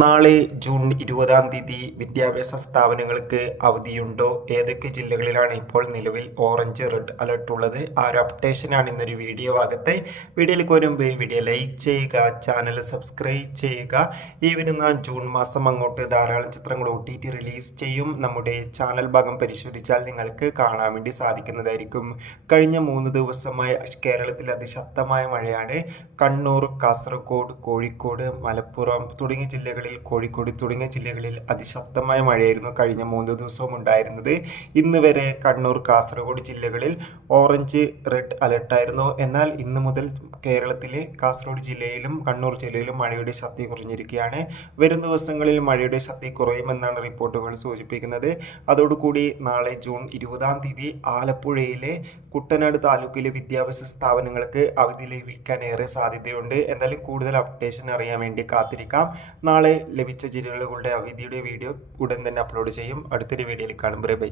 നാളെ ജൂൺ 20 വിദ്യാഭ്യാസ സ്ഥാപനങ്ങൾക്ക് അവധിയുണ്ടോ? ഏതൊക്കെ ജില്ലകളിലാണ് ഇപ്പോൾ നിലവിൽ ഓറഞ്ച് റെഡ് അലർട്ട് ഉള്ളത്? ആ ഒരു അപ്ഡേഷനാണ് ഇന്നൊരു വീഡിയോ ഭാഗത്തെ. വീഡിയോയിലേക്ക് വരുമ്പോൾ വീഡിയോ ലൈക്ക് ചെയ്യുക, ചാനൽ സബ്സ്ക്രൈബ് ചെയ്യുക. ഈ വരുന്ന ജൂൺ മാസം അങ്ങോട്ട് ധാരാളം ചിത്രങ്ങൾ OTT റിലീസ് ചെയ്യും. നമ്മുടെ ചാനൽ ഭാഗം പരിശോധിച്ചാൽ നിങ്ങൾക്ക് കാണാൻ വേണ്ടി സാധിക്കുന്നതായിരിക്കും. കഴിഞ്ഞ 3 ദിവസമായി കേരളത്തിൽ അതിശക്തമായ മഴയാണ്. കണ്ണൂർ, കാസർഗോഡ്, കോഴിക്കോട്, മലപ്പുറം തുടങ്ങിയ ജില്ലകളിൽ കോഴിക്കോട് തുടങ്ങിയ ജില്ലകളിൽ അതിശക്തമായ മഴയായിരുന്നു കഴിഞ്ഞ 3 ദിവസവും ഉണ്ടായിരുന്നത്. ഇന്ന് വരെ കണ്ണൂർ, കാസർഗോഡ് ജില്ലകളിൽ ഓറഞ്ച് റെഡ് അലർട്ടായിരുന്നു. എന്നാൽ ഇന്ന് മുതൽ കേരളത്തിലെ കാസർഗോഡ് ജില്ലയിലും കണ്ണൂർ ജില്ലയിലും മഴയുടെ ശക്തി കുറഞ്ഞിരിക്കുകയാണ്. വരും ദിവസങ്ങളിൽ മഴയുടെ ശക്തി കുറയുമെന്നാണ് റിപ്പോർട്ടുകൾ സൂചിപ്പിക്കുന്നത്. അതോടുകൂടി നാളെ ജൂൺ 20 ആലപ്പുഴയിലെ കുട്ടനാട് താലൂക്കിലെ വിദ്യാഭ്യാസ സ്ഥാപനങ്ങൾക്ക് അവധി ലഭിക്കാൻ ഏറെ സാധ്യതയുണ്ട്. എന്തായാലും കൂടുതൽ അപ്ഡേഷൻ അറിയാൻ വേണ്ടി കാത്തിരിക്കാം. നാളെ ലഭിച്ച ജില്ലകളുടെ അവധിയുടെ വീഡിയോ ഉടൻ തന്നെ അപ്ലോഡ് ചെയ്യും. അടുത്തൊരു വീഡിയോയിൽ കാണും. ബൈ.